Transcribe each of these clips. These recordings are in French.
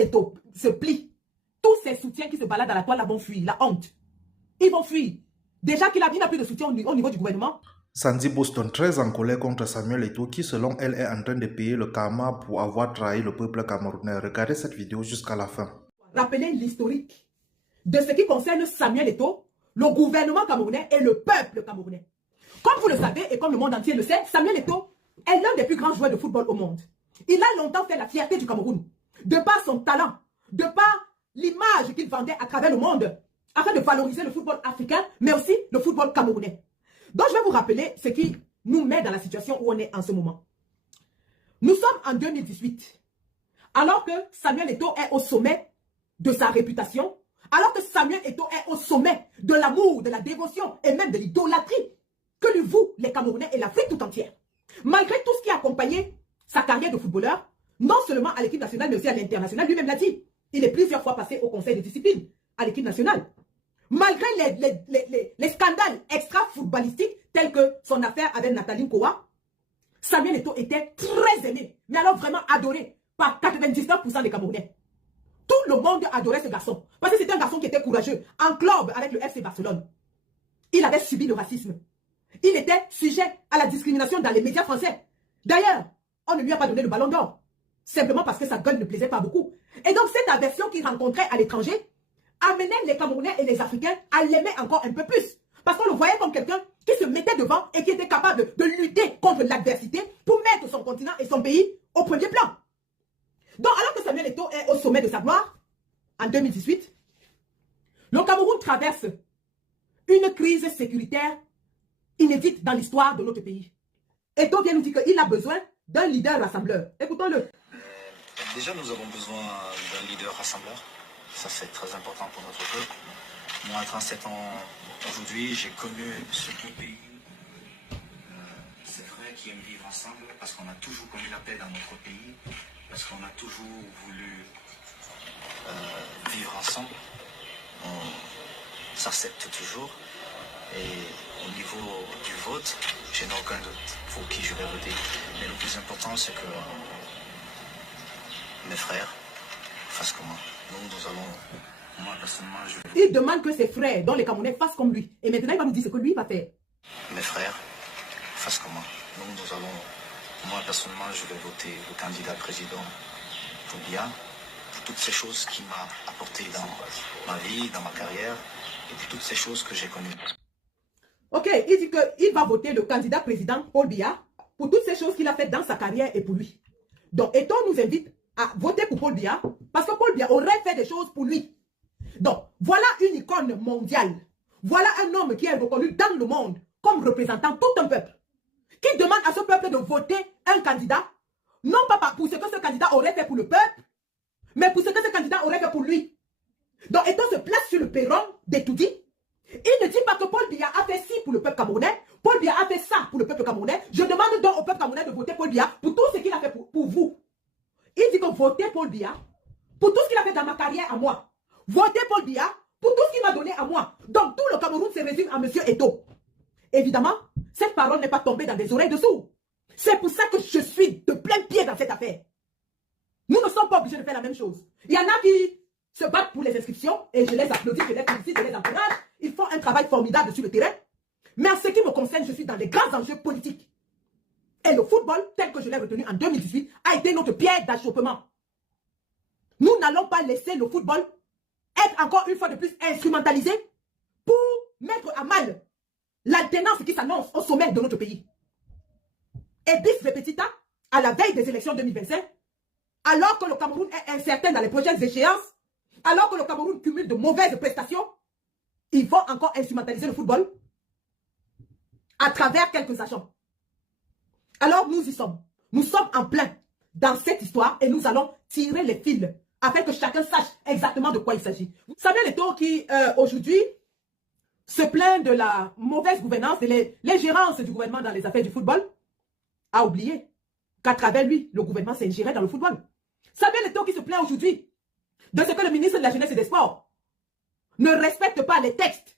Eto'o se plie, tous ses soutiens qui se baladent dans la toile là vont fuir, la honte. Ils vont fuir. Déjà qu'il n'a plus de soutien au niveau du gouvernement. Sandy Boston, très en colère contre Samuel Eto'o, qui selon elle est en train de payer le karma pour avoir trahi le peuple camerounais. Regardez cette vidéo jusqu'à la fin. Rappelez l'historique de ce qui concerne Samuel Eto'o, le gouvernement camerounais et le peuple camerounais. Comme vous le savez et comme le monde entier le sait, Samuel Eto'o est l'un des plus grands joueurs de football au monde. Il a longtemps fait la fierté du Cameroun, de par son talent, de par l'image qu'il vendait à travers le monde, afin de valoriser le football africain, mais aussi le football camerounais. Donc je vais vous rappeler ce qui nous met dans la situation où on est en ce moment. Nous sommes en 2018, alors que Samuel Eto'o est au sommet de sa réputation, alors que Samuel Eto'o est au sommet de l'amour, de la dévotion et même de l'idolâtrie que lui vouent les Camerounais et l'Afrique tout entière. Malgré tout ce qui a accompagné sa carrière de footballeur, non seulement à l'équipe nationale, mais aussi à l'international, lui-même l'a dit. Il est plusieurs fois passé au conseil de discipline à l'équipe nationale. Malgré les scandales extra-footballistiques tels que son affaire avec Nathalie Nkoa, Samuel Eto'o était très aimé, mais alors vraiment adoré par 99% des Camerounais. Tout le monde adorait ce garçon, parce que c'était un garçon qui était courageux, en club avec le FC Barcelone. Il avait subi le racisme. Il était sujet à la discrimination dans les médias français. D'ailleurs, on ne lui a pas donné le ballon d'or, simplement parce que sa gueule ne plaisait pas beaucoup. Et donc cette aversion qu'il rencontrait à l'étranger amenait les Camerounais et les Africains à l'aimer encore un peu plus. Parce qu'on le voyait comme quelqu'un qui se mettait devant et qui était capable de lutter contre l'adversité pour mettre son continent et son pays au premier plan. Donc alors que Samuel Eto'o est au sommet de sa gloire, en 2018, le Cameroun traverse une crise sécuritaire inédite dans l'histoire de notre pays. Eto'o vient nous dire qu'il a besoin d'un leader rassembleur. Écoutons-le. Déjà, nous avons besoin d'un leader rassembleur. Ça, c'est très important pour notre peuple. Moi, à 37 ans, aujourd'hui, j'ai connu ce beau pays. C'est vrai qui aiment vivre ensemble parce qu'on a toujours connu la paix dans notre pays, parce qu'on a toujours voulu vivre ensemble. On s'accepte toujours. Et au niveau du vote, je n'ai aucun doute pour qui je vais voter. Mais le plus important, c'est que mes frères fassent comme moi. Nous allons, moi personnellement, je vais... Il demande que ses frères, dont les Camerounais, fassent comme lui. Et maintenant, il va nous dire ce que lui va faire. Mes frères fassent comme moi. Nous allons, moi personnellement, je vais voter le candidat président pour bien, pour toutes ces choses qu'il m'a apportées dans ma vie, dans ma carrière, et pour toutes ces choses que j'ai connues. Ok, il dit qu'il va voter le candidat président Paul Biya pour toutes ces choses qu'il a faites dans sa carrière et pour lui. Donc, Eto'o nous invite à voter pour Paul Biya parce que Paul Biya aurait fait des choses pour lui. Donc, voilà une icône mondiale. Voilà un homme qui est reconnu dans le monde comme représentant tout un peuple. Qui demande à ce peuple de voter un candidat, non pas pour ce que ce candidat aurait fait pour le peuple, mais pour ce que ce candidat aurait fait pour lui. Donc, Eto'o se place sur le perron d'Etoudi. Il ne dit pas que Paul Biya a fait ci pour le peuple camerounais, Paul Biya a fait ça pour le peuple camerounais. Je demande donc au peuple camerounais de voter Paul Biya pour tout ce qu'il a fait pour vous. Il dit que votez Paul Biya pour tout ce qu'il a fait dans ma carrière à moi. Votez Paul Biya pour tout ce qu'il m'a donné à moi. Donc tout le Cameroun se résume à M. Eto'o. Évidemment, cette parole n'est pas tombée dans des oreilles de sourds. C'est pour ça que je suis de plein pied dans cette affaire. Nous ne sommes pas obligés de faire la même chose. Il y en a qui se battent pour les inscriptions et je les applaudis, je les félicite, je les encourage. Ils font un travail formidable sur le terrain. Mais en ce qui me concerne, je suis dans les grands enjeux politiques. Et le football, tel que je l'ai retenu en 2018, a été notre pierre d'achoppement. Nous n'allons pas laisser le football être encore une fois de plus instrumentalisé pour mettre à mal l'alternance qui s'annonce au sommet de notre pays. Et bis repetita, à la veille des élections 2025, alors que le Cameroun est incertain dans les prochaines échéances, alors que le Cameroun cumule de mauvaises prestations, ils vont encore instrumentaliser le football à travers quelques agents. Alors nous y sommes. Nous sommes en plein dans cette histoire et nous allons tirer les fils afin que chacun sache exactement de quoi il s'agit. Samuel Eto'o qui aujourd'hui se plaint de la mauvaise gouvernance, de l'ingérence du gouvernement dans les affaires du football, a oublié qu'à travers lui, le gouvernement s'est ingéré dans le football. Samuel Eto'o qui se plaint aujourd'hui de ce que le ministre de la Jeunesse et des Sports ne respecte pas les textes.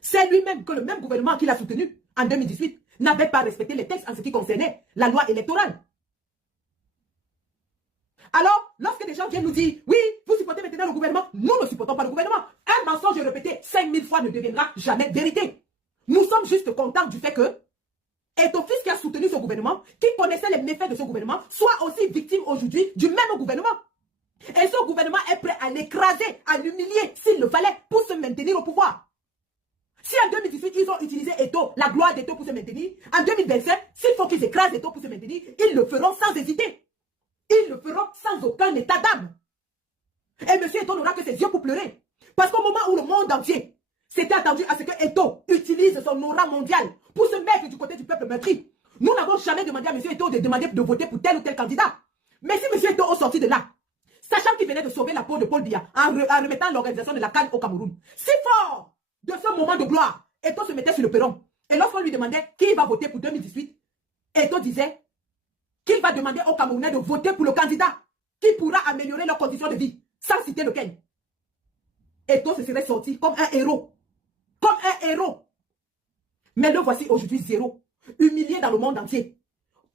C'est lui-même que le même gouvernement qu'il a soutenu en 2018 n'avait pas respecté les textes en ce qui concernait la loi électorale. Alors, lorsque des gens viennent nous dire, oui, vous supportez maintenant le gouvernement, nous ne supportons pas le gouvernement. Un mensonge répété 5000 fois ne deviendra jamais vérité. Nous sommes juste contents du fait que et ton fils qui a soutenu ce gouvernement, qui connaissait les méfaits de ce gouvernement, soit aussi victime aujourd'hui du même gouvernement. Et ce gouvernement est prêt à l'écraser, à l'humilier, s'il le fallait, pour se maintenir au pouvoir. Si en 2018, ils ont utilisé Eto, la gloire d'Eto pour se maintenir, en 2025, s'il faut qu'ils écrasent Eto pour se maintenir, ils le feront sans hésiter. Ils le feront sans aucun état d'âme. Et M. Eto n'aura que ses yeux pour pleurer. Parce qu'au moment où le monde entier s'était attendu à ce que Eto utilise son aura mondiale pour se mettre du côté du peuple meurtri, nous n'avons jamais demandé à M. Eto de demander de voter pour tel ou tel candidat. Mais si M. Eto est sorti de là, sachant qu'il venait de sauver la peau de Paul Biya en remettant l'organisation de la CAN au Cameroun, si fort de ce moment de gloire, Eto se mettait sur le perron. Et lorsqu'on lui demandait qui va voter pour 2018, Eto disait qu'il va demander aux Camerounais de voter pour le candidat qui pourra améliorer leurs conditions de vie, sans citer lequel. Eto se serait sorti comme un héros. Comme un héros. Mais le voici aujourd'hui zéro. Humilié dans le monde entier.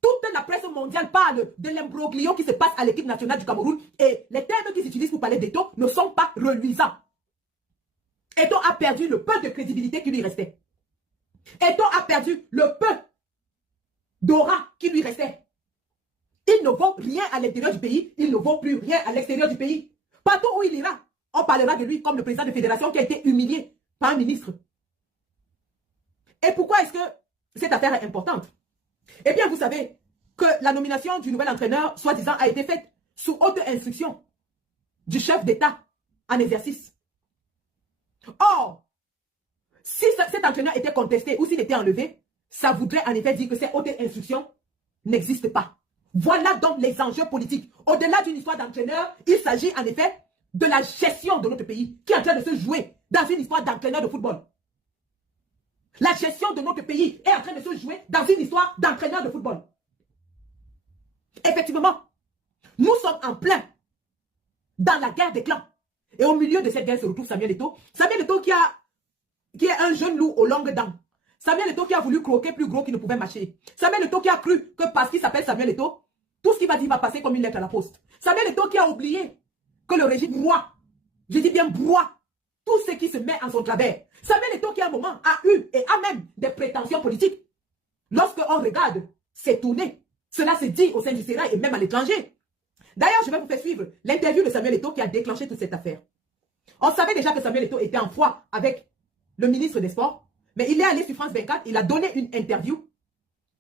Toute la presse mondiale parle de l'imbroglio qui se passe à l'équipe nationale du Cameroun et les termes qu'ils utilisent pour parler d'Eto ne sont pas reluisants. Eto a perdu le peu de crédibilité qui lui restait. Eto a perdu le peu d'aura qui lui restait. Il ne vaut rien à l'intérieur du pays, il ne vaut plus rien à l'extérieur du pays. Partout où il ira, on parlera de lui comme le président de fédération qui a été humilié par un ministre. Et pourquoi est-ce que cette affaire est importante? Eh bien, vous savez que la nomination du nouvel entraîneur, soi-disant, a été faite sous haute instruction du chef d'État en exercice. Or, si cet entraîneur était contesté ou s'il était enlevé, ça voudrait en effet dire que cette haute instruction n'existe pas. Voilà donc les enjeux politiques. Au-delà d'une histoire d'entraîneur, il s'agit en effet de la gestion de notre pays qui est en train de se jouer dans une histoire d'entraîneur de football. La gestion de notre pays est en train de se jouer dans une histoire d'entraîneur de football. Effectivement, nous sommes en plein dans la guerre des clans. Et au milieu de cette guerre se retrouve Samuel Eto. Samuel Eto qui est un jeune loup aux longues dents. Samuel Eto qui a voulu croquer plus gros qu'il ne pouvait mâcher. Samuel Eto qui a cru que parce qu'il s'appelle Samuel Eto, tout ce qu'il va dire va passer comme une lettre à la poste. Samuel Eto qui a oublié que le régime broie, je dis bien broie, tout ce qui se met en son travers. Samuel Eto qui à un moment a eu et a même des prétentions politiques. Lorsqu'on regarde ses tournées, cela se dit au sein du Sénat et même à l'étranger. D'ailleurs, je vais vous faire suivre l'interview de Samuel Eto qui a déclenché toute cette affaire. On savait déjà que Samuel Eto était en foi avec le ministre des Sports, mais il est allé sur France 24, il a donné une interview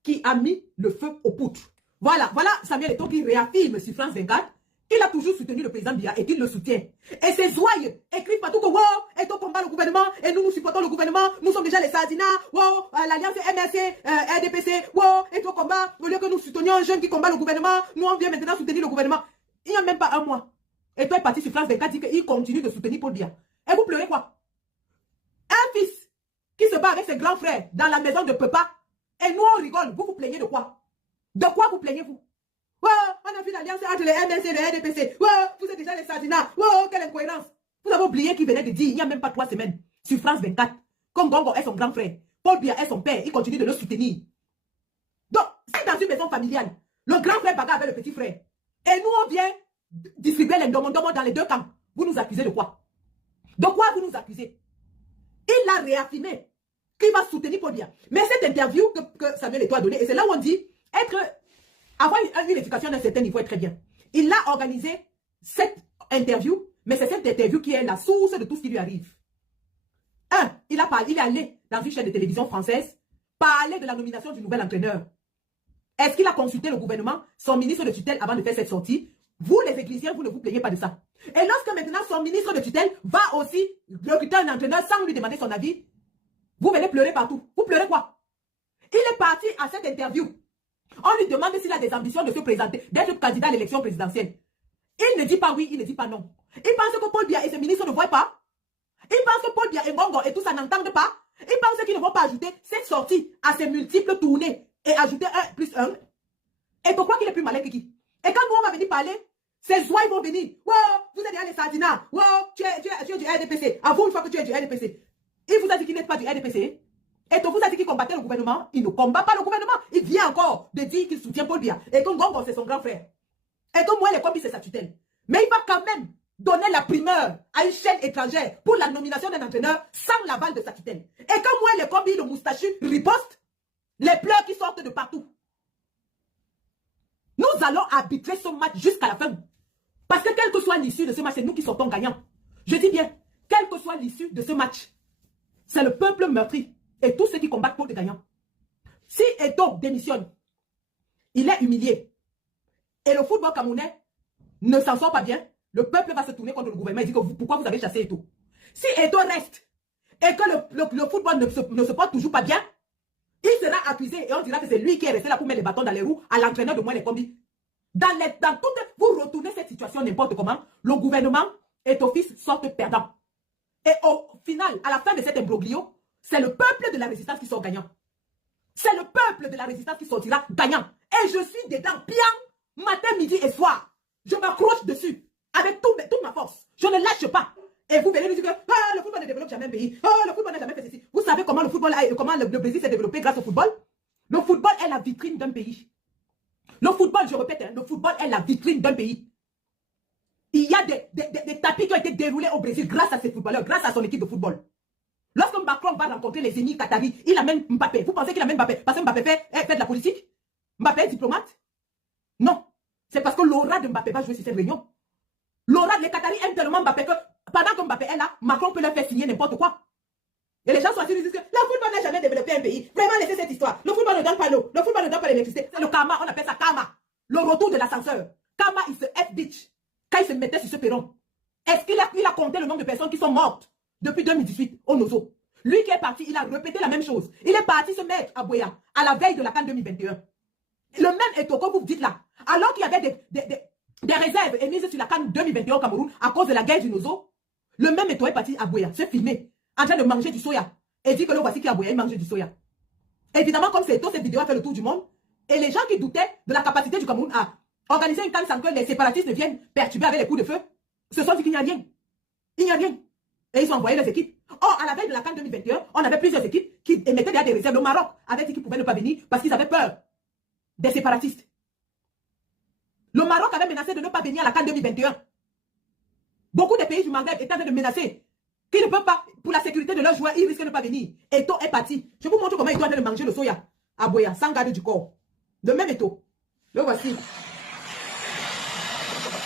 qui a mis le feu aux poutres. Voilà Samuel Eto qui réaffirme sur France 24 qu'il a toujours soutenu le président Biya et qu'il le soutient. Et ses ouailles écrivent partout que wow, Eto combat le gouvernement et nous supportons le gouvernement, nous sommes déjà les Sardinats, wow, l'alliance MRC, RDPC, wow, Eto combat, au lieu que nous soutenions un jeune qui combat le gouvernement, nous on vient maintenant soutenir le gouvernement. Il n'y a même pas un mois. Eto est parti sur France 24 dit qu'il continue de soutenir Paul Biya. Et vous pleurez quoi? Un fils qui se bat avec ses grands frères dans la maison de papa et nous on rigole, vous vous plaignez de quoi? De quoi vous plaignez-vous? Wow, on a vu l'alliance entre les MNC et les RDPC. Wow, vous êtes déjà les Sardinats. Wow, quelle incohérence. Vous avez oublié qu'il venait de dire, il n'y a même pas 3 semaines, sur France 24, comme Gongo est son grand frère, Paul Biya est son père, il continue de le soutenir. Donc, c'est dans une maison familiale, le grand frère bagarre avec le petit frère. Et nous, on vient distribuer les domons dans les deux camps. Vous nous accusez de quoi? De quoi vous nous accusez? Il a réaffirmé qu'il va soutenir Paul Biya. Mais cette interview que Samuel Eto a donnée, et c'est là où on dit avoir une éducation d'un certain niveau est très bien. Il a organisé cette interview, mais c'est cette interview qui est la source de tout ce qui lui arrive. Il est allé dans une chaîne de télévision française parler de la nomination du nouvel entraîneur. Est-ce qu'il a consulté le gouvernement, son ministre de tutelle avant de faire cette sortie? Vous, les églisiens, vous ne vous plaignez pas de ça. Et lorsque maintenant son ministre de tutelle va aussi recruter un entraîneur sans lui demander son avis, vous venez pleurer partout. Vous pleurez quoi? Il est parti à cette interview. On lui demande s'il a des ambitions de se présenter, d'être candidat à l'élection présidentielle. Il ne dit pas oui, il ne dit pas non. Il pense que Paul Biya et ses ministres ne voient pas. Il pense que Paul Biya et Ngongo et tout ça n'entendent pas. Il pense qu'ils ne vont pas ajouter cette sortie à ses multiples tournées et ajouter 1+1. Et tu crois qu'il est plus malin que qui? Et quand nous on va venir parler, ces oies vont venir. Wow, vous êtes déjà les Sardinats. Wow, tu es du RDPC. Avoue une fois que tu es du RDPC. Il vous a dit qu'il n'est pas du RDPC. Et donc vous a dit qu'il combattait le gouvernement. Il ne combat pas le gouvernement. Il vient encore de dire qu'il soutient Paul Biya. Et que Ngongo, c'est son grand frère. Et que moi, les combis, c'est sa tutelle. Mais il va quand même donner la primeur à une chaîne étrangère pour la nomination d'un entraîneur sans l'aval de sa tutelle. Et que moi, les combis, le moustachu, riposte, les pleurs qui sortent de partout. Nous allons arbitrer ce match jusqu'à la fin. Parce que quelle que soit l'issue de ce match, c'est nous qui sortons gagnants. Je dis bien, quelle que soit l'issue de ce match, c'est le peuple meurtri et tous ceux qui combattent pour des gagnants. Si Eto'o démissionne, il est humilié. Et le football camerounais ne s'en sort pas bien, le peuple va se tourner contre le gouvernement et dire que pourquoi vous avez chassé Eto'o. Si Eto'o reste et que le football ne se porte toujours pas bien, il sera accusé et on dira que c'est lui qui est resté là pour mettre les bâtons dans les roues à l'entraîneur de Moi les Combis. Dans toute, vous retournez cette situation n'importe comment, le gouvernement et ton fils sortent perdants. Et au final, à la fin de cet imbroglio, c'est le peuple de la résistance qui sort gagnant. C'est le peuple de la résistance qui sortira gagnant. Et je suis dedans, bien, matin, midi et soir. Je m'accroche dessus, avec toute ma force. Je ne lâche pas. Et vous venez nous dire que le football ne développe jamais un pays. Le football n'a jamais fait ceci. Vous savez comment le Brésil s'est développé grâce au football? Le football est la vitrine d'un pays. Le football, je répète, le football est la vitrine d'un pays. Il y a des tapis qui ont été déroulés au Brésil grâce à ces footballeurs, grâce à son équipe de football. Lorsque Macron va rencontrer les émirs qataris, il amène Mbappé. Vous pensez qu'il amène Mbappé parce que Mbappé fait de la politique? Mbappé est diplomate? Non. C'est parce que l'aura de Mbappé va jouer sur cette réunion. L'aura des Qataris aiment tellement Mbappé que pendant que Mbappé est là, Macron peut leur faire signer n'importe quoi. Et les gens sont assis et disent que le football n'a jamais développé un pays. Vraiment, laissez cette histoire. Le football ne donne pas l'eau. Le football ne donne pas l'électricité. C'est le karma, on appelle ça karma. Le retour de l'ascenseur. Karma, il se F-bitch. Quand il se mettait sur ce perron. Est-ce qu'il a compté le nombre de personnes qui sont mortes depuis 2018 au Nozo? Lui qui est parti, il a répété la même chose. Il est parti se mettre à Boya à la veille de la CAN 2021. Le même Eto'o que vous dites là. Alors qu'il y avait des réserves émises sur la CAN 2021 au Cameroun à cause de la guerre du Nozo. Le même Eto'o est parti à Boya, se filmer, en train de manger du soya. Et dit que le voici qui a Boya, il mange du soya. Évidemment, comme c'est Eto'o, cette vidéo a fait le tour du monde. Et les gens qui doutaient de la capacité du Cameroun à organiser une CAN sans que les séparatistes ne viennent perturber avec les coups de feu, se sont dit qu'il n'y a rien. Il n'y a rien. Et ils ont envoyé les équipes. Or, à la veille de la CAN 2021, on avait plusieurs équipes qui émettaient déjà des réserves. Le Maroc avait dit qu'ils ne pouvaient ne pas venir parce qu'ils avaient peur des séparatistes. Le Maroc avait menacé de ne pas venir à la CAN 2021. Beaucoup de pays du Maghreb étaient en train de menacer qu'ils ne peuvent pas, pour la sécurité de leurs joueurs, ils risquent de ne pas venir. Eto'o est parti. Je vous montre comment Eto'o est en train de manger le soya à Boya, sans garde du corps. Le même Eto'o. Le voici.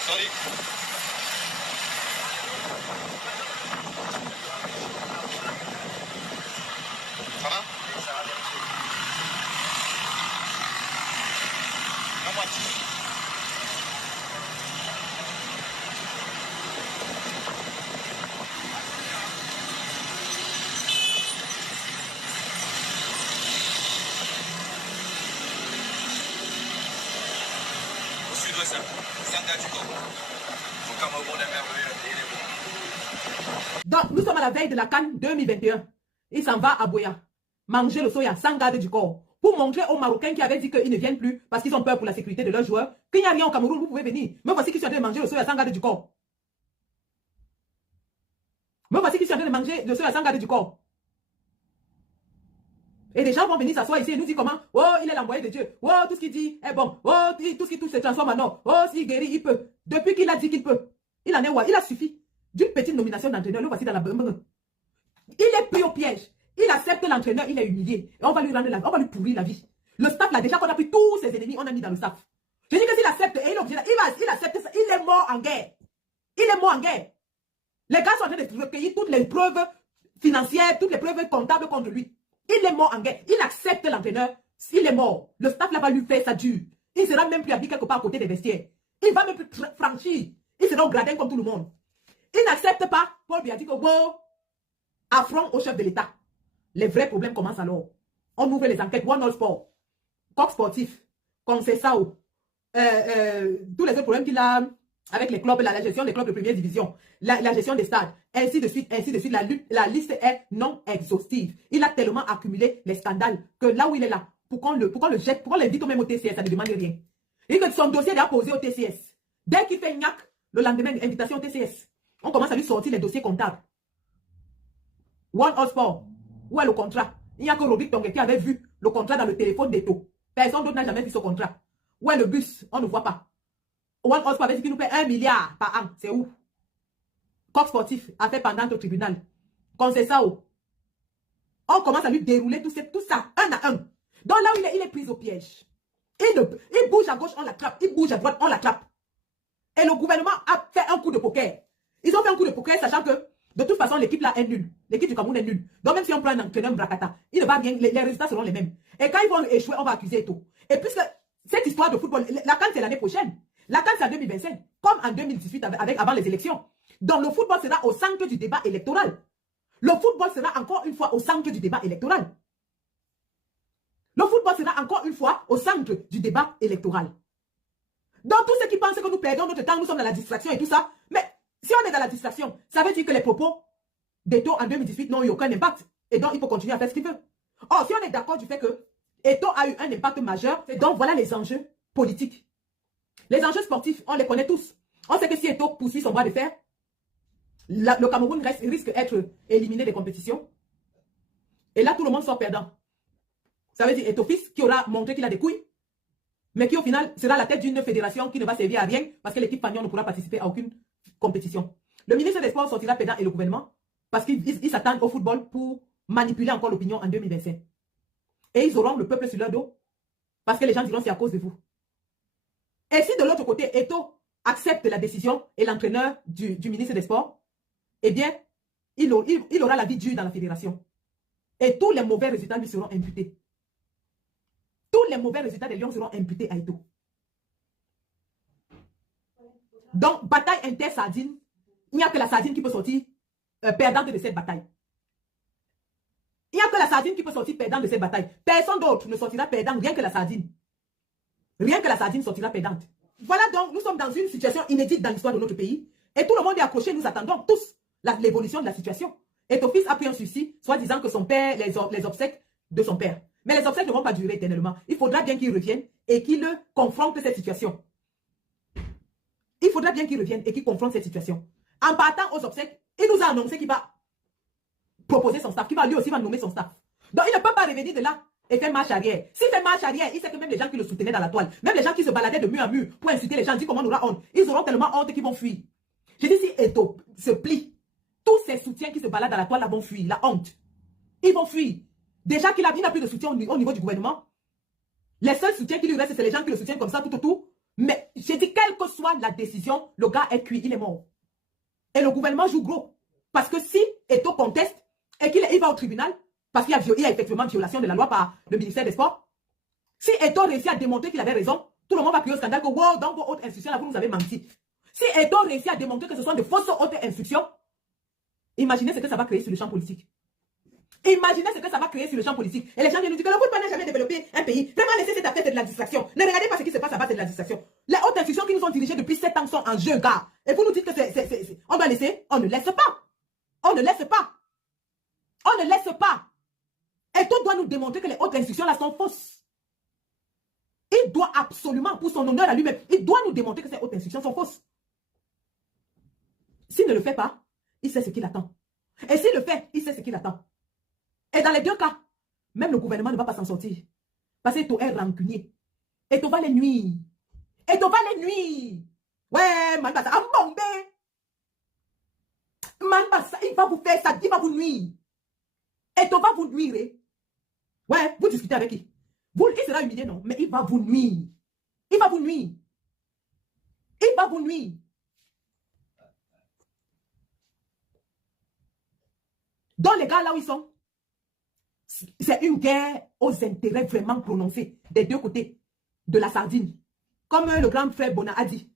Sorry. Ça va? Ça va, merci. À moitié. Au sud-ouest, Sangadjuko. Au Cameroun, est merveilleux, il est bon. Donc, nous sommes à la veille de la CAN 2021. Il s'en va à Boya, manger le soya sans garde du corps, pour montrer aux Marocains qui avaient dit qu'ils ne viennent plus parce qu'ils ont peur pour la sécurité de leurs joueurs, qu'il n'y a rien au Cameroun, vous pouvez venir. Me voici qui sont en train de manger le soya sans garde du corps. Me voici qui sont en train de manger le soya sans garde du corps. Et les gens vont venir s'asseoir ici et nous dire comment, oh, il est l'envoyé de Dieu, oh, tout ce qu'il dit est bon, oh, tout ce qui touche se transforme en or, oh, s'il guérit, il peut. Depuis qu'il a dit qu'il peut, il en est où? Il a suffi d'une petite nomination d'entraîneur, le voici dans la bombe. Il est pris au piège. Il accepte l'entraîneur, il est humilié. Et on va lui rendre on va lui pourrir la vie. Le staff là, déjà qu'on a pris tous ses ennemis, on a mis dans le staff. Je dis que s'il accepte, et il accepte ça, il est mort en guerre. Il est mort en guerre. Les gars sont en train de recueillir toutes les preuves financières, toutes les preuves comptables contre lui. Il est mort en guerre. Il accepte l'entraîneur. S'il est mort, le staff là va lui faire ça dur. Il sera même plus habillé quelque part à côté des vestiaires. Il va même plus franchir. Il sera au gradin comme tout le monde. Il n'accepte pas. Paul lui a dit que wow, affront au chef de l'État. Les vrais problèmes commencent alors. On ouvre les enquêtes. One All Sport, Coq Sportif, Concessao, tous les autres problèmes qu'il a avec les clubs, la gestion des clubs de première division, la gestion des stades, ainsi de suite, ainsi de suite. La liste est non exhaustive. Il a tellement accumulé les scandales que là où il est là, pourquoi on le jette, pourquoi on l'invite même au TCS, ça ne demande rien. Et que son dossier est déjà posé au TCS. Dès qu'il fait gnac, le lendemain, invitation au TCS. On commence à lui sortir les dossiers comptables. One All Sport, où est le contrat? Il n'y a que Robic Tongue qui avait vu le contrat dans le téléphone d'Eto'o. Personne d'autre n'a jamais vu ce contrat. Où est le bus? On ne voit pas. One Horse avait dit qu'il nous paie 1 milliard par an. C'est où? Coq sportif a fait pendant au tribunal. Quand c'est ça, oh. On commence à lui dérouler tout ça, un à un. Donc là où il est pris au piège. Il bouge à gauche, on l'attrape. Il bouge à droite, on l'attrape. Et le gouvernement a fait un coup de poker. Ils ont fait un coup de poker, sachant que, de toute façon, l'équipe là est nulle. L'équipe du Cameroun est nulle. Donc même si on prend un entraîneur Brakata, il ne va bien, les résultats seront les mêmes. Et quand ils vont échouer, on va accuser Eto'o. Et puisque cette histoire de football, la CAN c'est l'année prochaine. La CAN c'est en 2025, comme en 2018 avant les élections. Donc le football sera au centre du débat électoral. Le football sera encore une fois au centre du débat électoral. Le football sera encore une fois au centre du débat électoral. Donc tous ceux qui pensent que nous perdons notre temps, nous sommes dans la distraction et tout ça, mais si on est dans la distraction, ça veut dire que les propos d'Eto'o en 2018 n'ont eu aucun impact. Et donc il peut continuer à faire ce qu'il veut. Or, si on est d'accord du fait que Eto'o a eu un impact majeur, donc voilà les enjeux politiques. Les enjeux sportifs, on les connaît tous. On sait que si Eto'o poursuit son bras de fer, le Cameroun risque d'être éliminé des compétitions. Et là, tout le monde sort perdant. Ça veut dire Eto'o fils qui aura montré qu'il a des couilles, mais qui au final sera la tête d'une fédération qui ne va servir à rien parce que l'équipe Fagnon ne pourra participer à aucune compétition. Le ministre des Sports sortira perdant et le gouvernement parce qu'ils s'attendent au football pour manipuler encore l'opinion en 2025. Et ils auront le peuple sur leur dos parce que les gens diront c'est à cause de vous. Et si de l'autre côté, Eto'o accepte la décision et l'entraîneur du ministre des Sports, eh bien, il aura la vie dure dans la fédération. Et tous les mauvais résultats lui seront imputés. Tous les mauvais résultats des Lions seront imputés à Eto'o. Donc, bataille inter-sardine, il n'y a que la sardine qui peut sortir perdante de cette bataille. Il n'y a que la sardine qui peut sortir perdante de cette bataille. Personne d'autre ne sortira perdant, rien que la sardine. Rien que la sardine sortira perdante. Voilà donc, nous sommes dans une situation inédite dans l'histoire de notre pays. Et tout le monde est accroché, nous attendons tous l'évolution de la situation. Eto'o fils a pris un suicide, soit disant que son père, les obsèques de son père. Mais les obsèques ne vont pas durer éternellement. Il faudra bien qu'il revienne et qu'il confronte cette situation. Il faudra bien qu'il revienne et qu'il confronte cette situation. En partant aux obsèques, il nous a annoncé qu'il va proposer son staff, qu'il va lui aussi nommer son staff. Donc il ne peut pas revenir de là et faire marche arrière. S'il fait marche arrière, il sait que même les gens qui le soutenaient dans la toile, même les gens qui se baladaient de mur à mur pour insulter les gens, disent comment on aura honte. Ils auront tellement honte qu'ils vont fuir. Je dis si Eto'o se plie, tous ces soutiens qui se baladent dans la toile là vont fuir, la honte. Ils vont fuir. Déjà qu'il n'a plus de soutien au niveau du gouvernement. Les seuls soutiens qui lui restent, c'est les gens qui le soutiennent comme ça tout autour. Mais j'ai dit, quelle que soit la décision, le gars est cuit, il est mort. Et le gouvernement joue gros. Parce que si Eto'o conteste et qu'il va au tribunal, parce qu'il y a effectivement violation de la loi par le ministère des Sports, si Eto'o réussit à démontrer qu'il avait raison, tout le monde va crier au scandale que wow, dans vos hautes instructions, là, vous nous avez menti. Si Eto'o réussit à démontrer que ce sont de fausses hautes instructions, imaginez ce que ça va créer sur le champ politique. Imaginez ce que ça va créer sur le champ politique. Et les gens viennent nous dire que le football n'a jamais développé un pays. Vraiment laissez cette affaire, c'est de la distraction. Ne regardez pas ce qui se passe à base, c'est de la distraction. Les hautes institutions qui nous ont dirigées depuis 7 ans sont en jeu, gars. Et vous nous dites que on doit laisser. On ne laisse pas. On ne laisse pas. On ne laisse pas. Et tout doit nous démontrer que les hautes institutions là sont fausses. Il doit absolument, pour son honneur à lui-même, il doit nous démontrer que ces hautes institutions sont fausses. S'il ne le fait pas, il sait ce qu'il attend. Et s'il le fait, il sait ce qu'il attend. Et dans les deux cas, même le gouvernement ne va pas s'en sortir. Parce que Eto'o est rancunier. Eto'o va les nuire. Eto'o va les nuire. Ouais, man, ça a bombé. Man, ça, il va vous faire ça, il va vous nuire. Eto'o va vous nuire. Ouais, vous discutez avec qui? Il sera humilié, non, mais il va vous nuire. Il va vous nuire. Il va vous nuire. Dans les gars là où ils sont, c'est une guerre aux intérêts vraiment prononcés des deux côtés de la sardine. Comme le grand frère Bona a dit.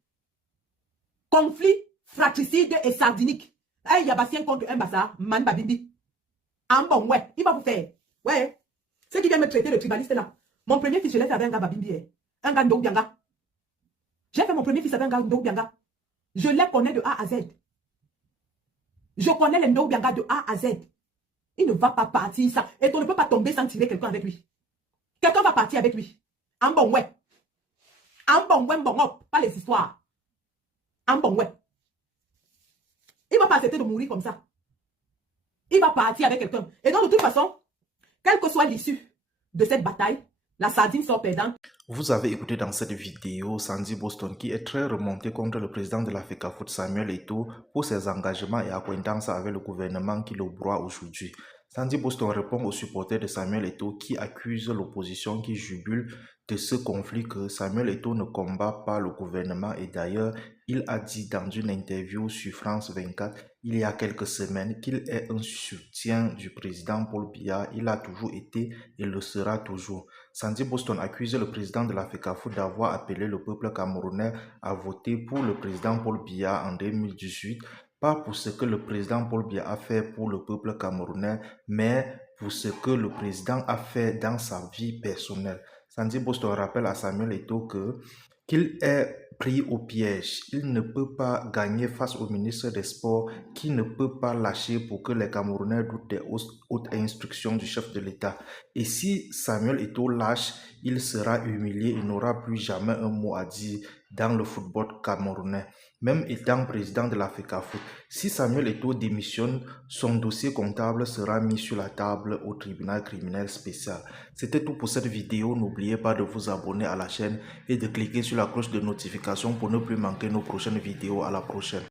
Conflit fratricide et sardinique. Il y a Bastien contre un bassa, man babimbi. En bon, ouais, il va vous faire. Ouais. Ceux qui viennent me traiter de tribaliste là. Mon premier fils, je l'ai fait avec un gars babimbi. Un gars Ndoubianga. J'ai fait mon premier fils avec un gars Ndoubianga. Je les connais de A à Z. Je connais les Ndoubianga de A à Z. Il ne va pas partir ça. Et on ne peut pas tomber sans tirer quelqu'un avec lui. Quelqu'un va partir avec lui. En bon ouais. En bon ouais, bon hop. Pas les histoires. En bon ouais. Il ne va pas accepter de mourir comme ça. Il va partir avec quelqu'un. Et donc de toute façon, quelle que soit l'issue de cette bataille, la sardine sort perdante. Vous avez écouté dans cette vidéo Sandy Boston qui est très remonté contre le président de la FECAFOOT Samuel Eto'o pour ses engagements et accointances avec le gouvernement qui le broie aujourd'hui. Sandy Boston répond aux supporters de Samuel Eto'o qui accusent l'opposition qui jubile de ce conflit que Samuel Eto'o ne combat pas le gouvernement et d'ailleurs il a dit dans une interview sur France 24 il y a quelques semaines qu'il est un soutien du président Paul Biya. Il a toujours été et le sera toujours. Sandy Boston accuse le président de la FECAFOOT d'avoir appelé le peuple camerounais à voter pour le président Paul Biya en 2018, pas pour ce que le président Paul Biya a fait pour le peuple camerounais, mais pour ce que le président a fait dans sa vie personnelle. Sandy Boston rappelle à Samuel Eto'o qu'il est pris au piège. Il ne peut pas gagner face au ministre des Sports qui ne peut pas lâcher pour que les Camerounais doutent des hautes instructions du chef de l'État. Et si Samuel Eto'o lâche, il sera humilié et n'aura plus jamais un mot à dire dans le football camerounais, même étant président de la FECAFOOT. Si Samuel Eto'o démissionne, son dossier comptable sera mis sur la table au tribunal criminel spécial. C'était tout pour cette vidéo. N'oubliez pas de vous abonner à la chaîne et de cliquer sur la cloche de notification pour ne plus manquer nos prochaines vidéos. À la prochaine.